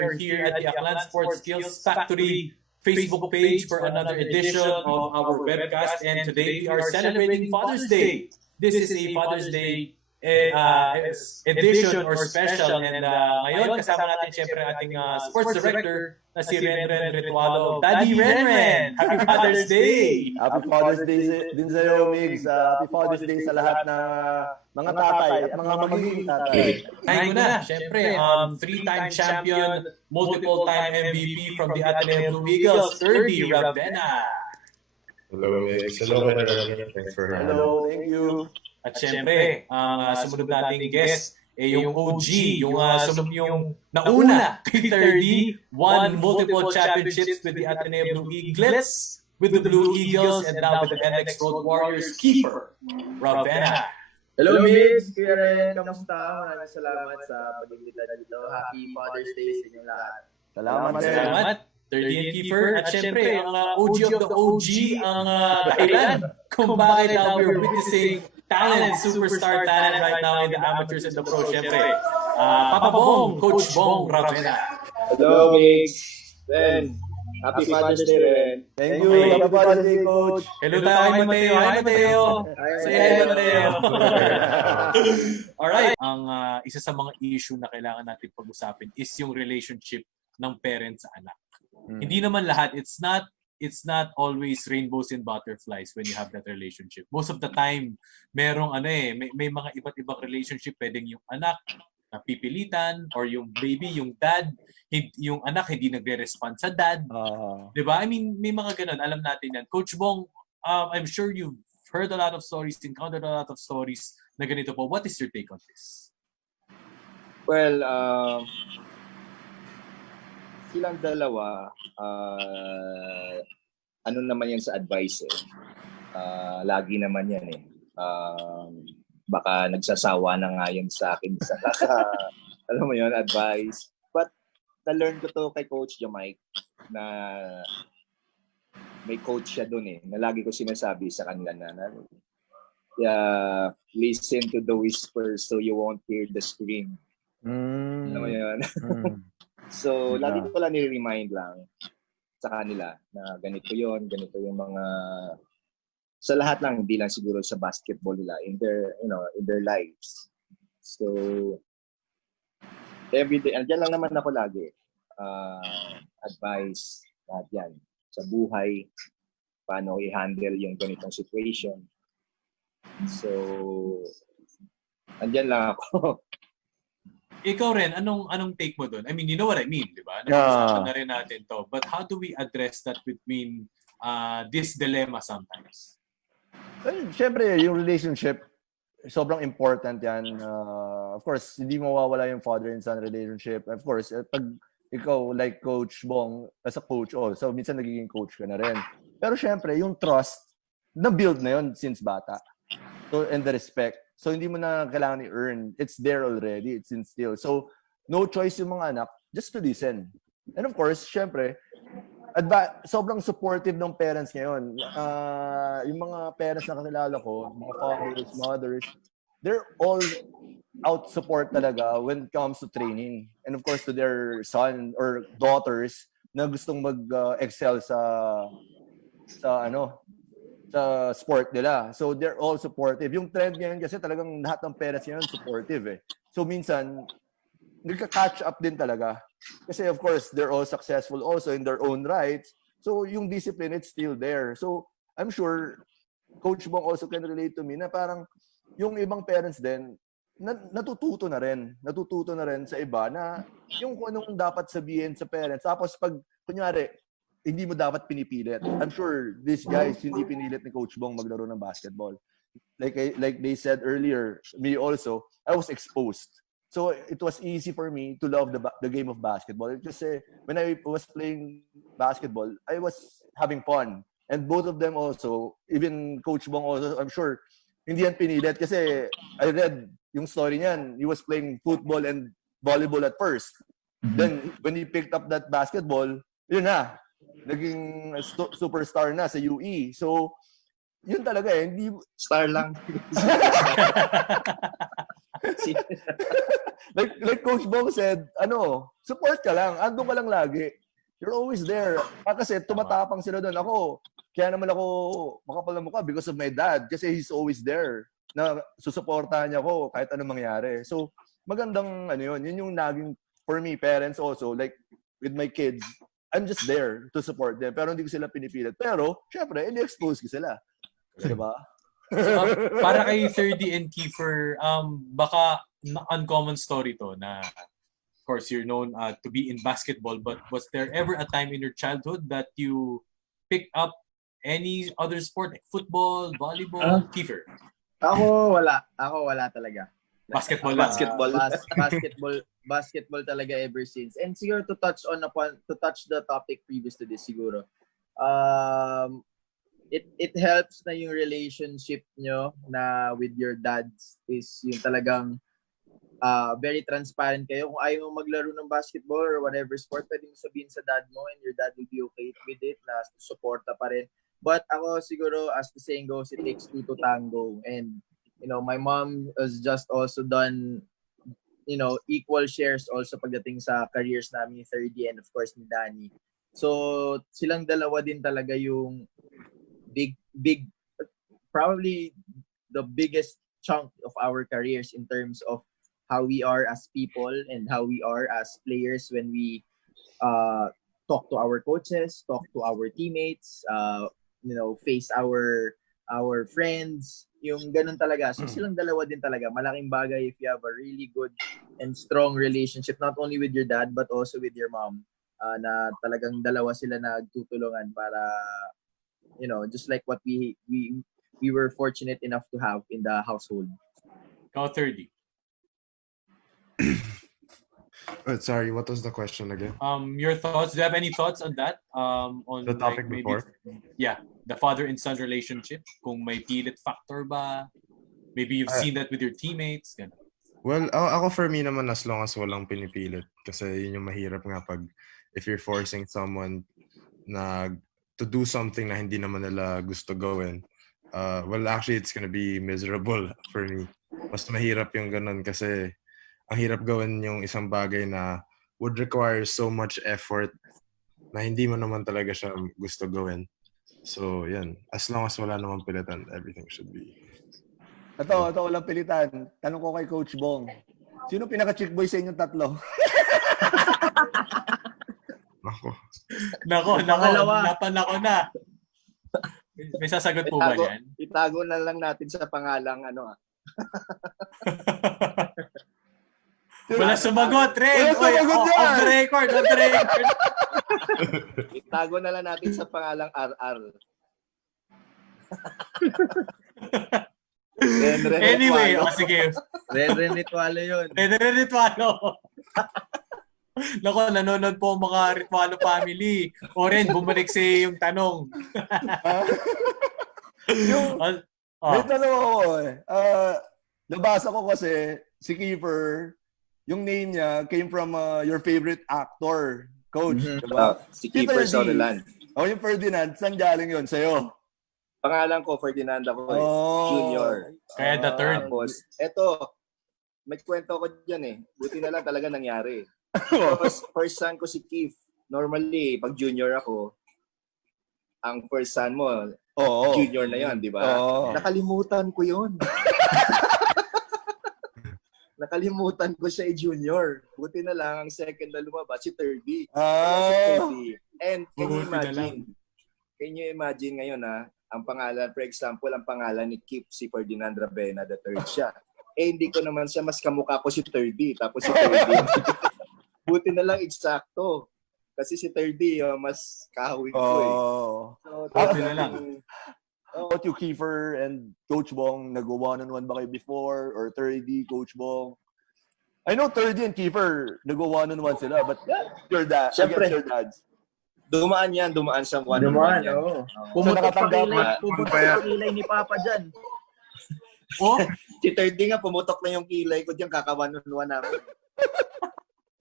are here at the ACLAN Sports Skills Factory Facebook page for another edition of our webcast. And today we are celebrating Father's Day. This is a Father's Day edition or special. And ngayon kasama natin siyempre ating sports director na si Renren Ritualo. Daddy Renren! Happy Father's Day! Happy Father's Day din sa iyo, Migs. Happy Father's Day sa lahat ng mga tatay at mga magiging tatay. Ngayon ko na, siyempre, three-time champion, multiple-time MVP from the Ateneo Blue Eagles, THIRDY Ravenas. Hello, Migs. Hello, thanks for having me. Hello, thank you. At syempre, ang sumunod nating guest, yung OG, yung nauna kay THIRDY, won multiple championships with the Ateneo Blue Eaglets, with the Blue Eagles, and now with the NX Road Warriors keeper, Ravenas. Hello, Migs! Kuya Ren, kamusta? Maraming salamat sa pag-imbita dito. Happy Father's Day sa inyo lahat. Salamat. THIRDY and Kiefer. At syempre, ang OG of the OG, ang dahilan kung bakit we're witnessing talent, superstar talent right now in the amateurs and the pros. Syempre, Papa Bong, Coach Bong Ravenas. Hello, Migs! Ren, happy Father's Day, Ren. Thank you. Happy Father's Day, Coach. Hello tayo kay Mateo. Hi, Mateo. Say hi, Mateo. Alright. Ang isa sa mga issue na kailangan natin pag-usapin is yung relationship ng parents sa anak. Hindi naman lahat. It's not always rainbows and butterflies when you have that relationship. Most of the time, merong may mga iba't ibang relationship. Pwedeng yung anak na pipilitan or yung baby, yung dad, yung anak hindi nagre-respond sa dad. Diba? I mean, may mga ganun. Alam natin yan. Coach Bong, I'm sure you've heard a lot of stories, encountered a lot of stories na ganito po. What is your take on this? Well, silang dalawa, ano naman yan sa advice eh. Lagi naman yan eh. Baka nagsasawa na nga yan sa akin sa alam mo yun, advice. But na-learn ko to kay Coach Jamike na may coach siya dun eh. Na lagi ko sinasabi sa kanila na listen to the whispers so you won't hear the scream. Alam mo yun? So, lagi ko lang nire-remind lang sa kanila na ganito yon, ganito yung mga sa lahat lang, hindi lang siguro sa basketball nila in their lives. So, every day, andyan lang naman ako lagi. Advice, lahat yan. Sa buhay, paano i-handle yung ganitong situation. So, andyan lang ako. Ikaw rin, anong take mo doon? I mean, you know what I mean, di ba? Napag-usapan na rin natin to. But how do we address that between this dilemma sometimes? Well, syempre, yung relationship, sobrang important yan. Of course, hindi mawawala yung father and son relationship. Of course, pag ikaw, like Coach Bong, as a coach also, minsan nagiging coach ka na rin. Pero syempre, yung trust, na-build na yun since bata. So, and the respect. So, hindi mo na kailangan i-earn. It's there already. It's instilled. So, no choice yung mga anak just to listen. And of course, syempre, sobrang supportive ng parents ngayon. Yung mga parents na kakilala ko, mga fathers, mothers, they're all out support talaga when it comes to training. And of course, to their son or daughters na gustong mag-excel sa sport nila. So, they're all supportive. Yung trend ngayon kasi talagang lahat ng parents ngayon supportive eh. So, minsan, nagka-catch up din talaga. Kasi of course, they're all successful also in their own rights. So, yung discipline, it's still there. So, I'm sure, Coach Bong also can relate to me na parang yung ibang parents din, natututo na rin sa iba na yung kung anong dapat sabihin sa parents. Tapos pag, kunyari, hindi mo dapat pinipilit. I'm sure these guys hindi pinilit ni Coach Bong maglaro ng basketball. Like they said earlier, me also, I was exposed. So it was easy for me to love the game of basketball. Kasi when I was playing basketball, I was having fun. And both of them also, even Coach Bong also, I'm sure, hindi yan pinilit. Kasi I read yung story niyan. He was playing football and volleyball at first. Then when he picked up that basketball, yun na. Naging superstar na sa UE. So, yun talaga eh. Hindi... Star lang. like Coach Bong said, support ka lang. Andun ka lang lagi. You're always there. Kasi tumatapang sila doon. Kaya naman ako makapal na mukha because of my dad. Kasi he's always there na susuportahan niya ako kahit anong mangyari. So, magandang yun. Yun yung naging, for me, parents also, like with my kids, I'm just there to support them. Pero hindi ko sila pinipilit. Pero, syempre, ini-expose ko sila. Diba? So, para kay Thirdy and Kiefer, baka uncommon story to na of course you're known to be in basketball, but was there ever a time in your childhood that you picked up any other sport like football, volleyball? Kiefer? Ako wala talaga. Basketball. Basketball talaga ever since. And siguro to touch the topic previous to this siguro. It helps na yung relationship nyo na with your dads is yung talagang very transparent kayo. Kung ayaw mo maglaro ng basketball or whatever sport, pwede mo sabihin sa dad mo and your dad will be okay with it na suporta pa rin. But ako siguro, as the saying goes, it takes two to tango. And, my mom has just also done, equal shares also pagdating sa careers namin ni Thirdy and of course ni Danny. So, silang dalawa din talaga yung big, probably the biggest chunk of our careers in terms of how we are as people and how we are as players when we talk to our coaches, talk to our teammates, face our friends, yung ganun talaga. So silang dalawa din talaga. Malaking bagay if you have a really good and strong relationship, not only with your dad, but also with your mom, na talagang dalawa sila nagtutulungan para, just like what we were fortunate enough to have in the household. Go 30. Sorry, what was the question again? Your thoughts? Do you have any thoughts on that? On the topic maybe, before? Yeah, the father and son relationship. Kung may pilit factor ba? Maybe you've seen that with your teammates. Ganun. Well, ako for me naman, as long as walang pinipilit. Kasi yun yung mahirap nga if you're forcing someone to do something na hindi naman nila gusto gawin. Well, actually, it's gonna be miserable for me. Mas mahirap yung ganun kasi ang hirap gawin yung isang bagay na would require so much effort na hindi mo naman talaga siya gusto gawin. So, yan. As long as wala naman pilitan, everything should be... Ito walang pilitan. Tanong ko kay Coach Bong. Sino pinaka-chick boy sa inyong tatlo? Nako, napanako na. May sasagot po ba yan? Itago na lang natin sa pangalang Wala sumagot, Red. Off the record. Itago na lang natin sa pangalang RR. Anyway, sige. Ren Ritualo yun. Ren Ritualo. Nako, nanonood po ang mga Ritualo family. O Ren, bumalik sa yung tanong. May tanong ako nabasa ko kasi si Kiefer, yung name niya came from your favorite actor, Coach. Diba? Si Kiefer Sutherland. Yung Ferdinand, saan galing yun? Sa'yo? Pangalan ko, Ferdinand ako Junior. Kaya the third. Tapos, eto, may kwento ko dyan Buti na lang talaga nangyari. Tapos, first son ko si Keith. Normally, pag junior ako, ang first son mo, junior na yan, di ba? Nakalimutan ko yun. Nakalimutan ko siya junior. Buti na lang, ang second na lumabas, si Thirdy. And can you imagine ngayon ang pangalan, for example, ang pangalan ni Keith, si Ferdinand Ravenas, the third siya. Hindi ko naman siya, mas kamukha ko si Thirdy. Tapos si Thirdy. Buti na lang eksakto. Kasi si Thirdy, mas kahawig ko Buti na lang. About you, Kiefer and Coach Bong, nag-one-on-one ba kayo before? Or Thirdy, Coach Bong? I know Thirdy and Kiefer, nag-one-on-one sila, but your dad, against your dads. Dumaan sa one-on-one yan. Pumutok pa kilay ni Papa dyan. Si Thirdy nga, pumutok na yung kilay ko dyan, kaka-one-on-one namin.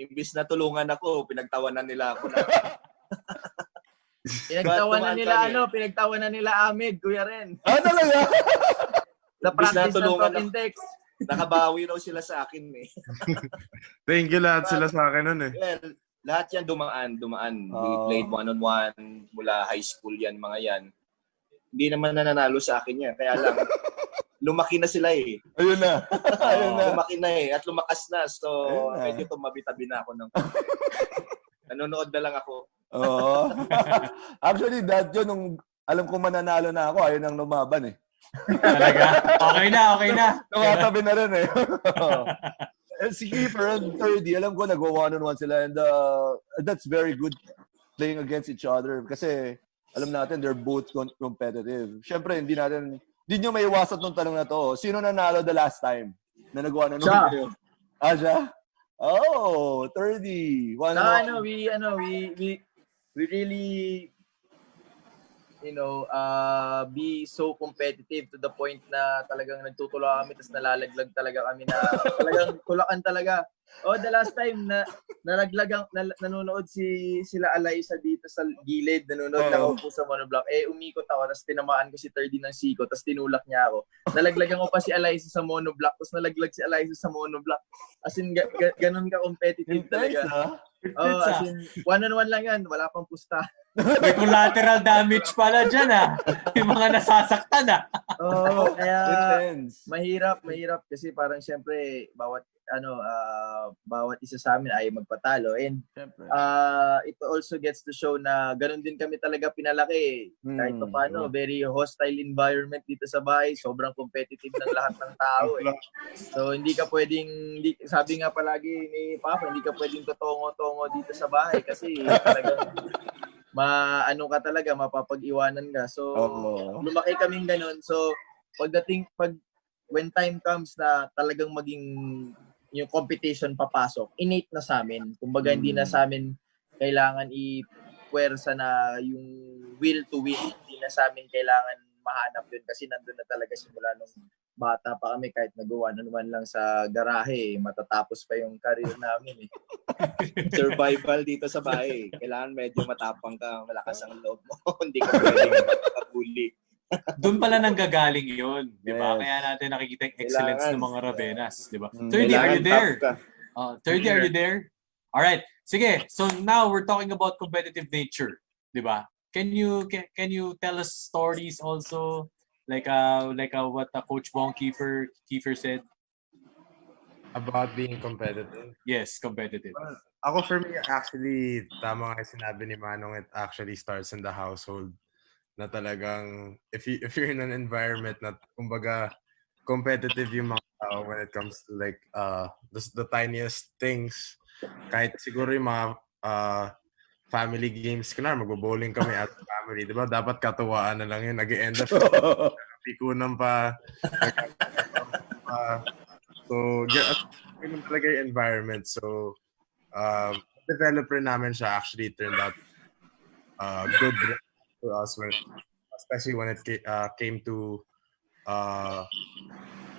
Imbis na tulungan ako, pinagtawanan nila ako na. Pinagtawanan nila Ahmed, Kuya Ren. Talaga? Na-practice ng talking text. Nakabawi raw sila sa akin eh. Thank you lahat sila sa akin nun eh. Well, lahat yan dumaan. We played one-on-one mula high school yan, mga yan. Hindi naman nananalo sa akin yan. Kaya lang, lumaki na sila eh. Ayun na. Lumaki na eh. At lumakas na. So, medyo tumabi-tabi na ako ng... Nanonood na lang ako. Oo. Actually, that yun, nung alam ko mananalo na ako, ayun ang lumaban eh. Talaga? Okay na. Tumatabi na rin eh. Si Kiefer and Thirdy, alam ko nagwa-one-on-one sila and that's very good playing against each other kasi alam natin they're both competitive. Siyempre, hindi nyo may iwasan tong tanong na to. Sino nanalo the last time na nagwa-one-on-one kayo? Siya? Oh, 30. We really be so competitive to the point na talagang nagtutulak kami tapos nalalaglag talaga kami na talagang tulakan talaga. The last time na nanonood sila Alaysa dito sa gilid, nanonood lang ako po sa monoblock. Umikot ako tapos tinamaan ko si Thirdy ng siko tapos tinulak niya ako. Nalaglagan ko pa si Alaysa sa monoblock tapos nalaglag si Alaysa sa monoblock. As in, ganun ka competitive talaga. As in, one-on-one lang yan. Wala pang pusta. May collateral damage pala dyan Yung mga nasasaktan Kaya mahirap kasi parang syempre bawat isa sa amin ay magpatalo and it also gets to show na ganun din kami talaga pinalaki kahit paano very hostile environment dito sa bahay, sobrang competitive ng lahat ng tao so hindi ka pwedeng sabi nga palagi ni Papa, hindi ka pwedeng totongo-tongo dito sa bahay kasi talagang ka talaga, mapapag-iwanan ka. So, lumaki kaming ganun. So, when time comes na talagang maging yung competition papasok, innate na sa amin. Kumbaga, hindi na sa amin kailangan i-puwersa na yung will to win. Hindi na sa amin kailangan mahanap yun kasi nandun na talaga simula nung bata pa kami kahit nagawa naman lang sa garahe. Matatapos pa yung career namin Survival dito sa bahay. Kailangan medyo matapang ka, malakas ang loob mo. Hindi ka pwedeng makabuli. Doon pala nanggagaling yun, di ba? Kaya natin nakikita yung excellence ng mga Ravenas, di ba? Thirdy, are you there? Thirdy, are you there? Alright, sige. So now we're talking about competitive nature, di ba? Can you tell us stories also like what Coach Bong Kiefer said? About being competitive? Yes, competitive. Well, ako for me, actually, tama nga sinabi ni Manong, it actually starts in the household. Na talagang, if you're in an environment na, kumbaga, competitive yung mga tao when it comes to like, the tiniest things. Kahit siguro yung mga family games, magbo-bowling kami as a family. Diba? Dapat katuwaan na lang yun. Nag-end up, pikunan pa. So, ganun talaga yung environment. So, developer namin siya actually turned out good to us, especially when it came to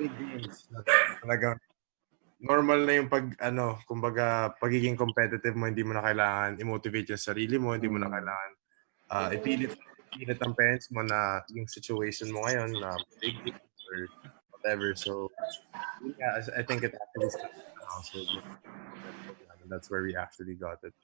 big games. Talaga, normal na yung kumbaga, pagiging competitive mo, hindi mo na kailangan i-motivate yung sarili mo, hindi mo na kailangan ipilit ang parents mo na yung situation mo ngayon na big games or whatever. So, yeah, I think it actually started in the household. That's where we actually got it.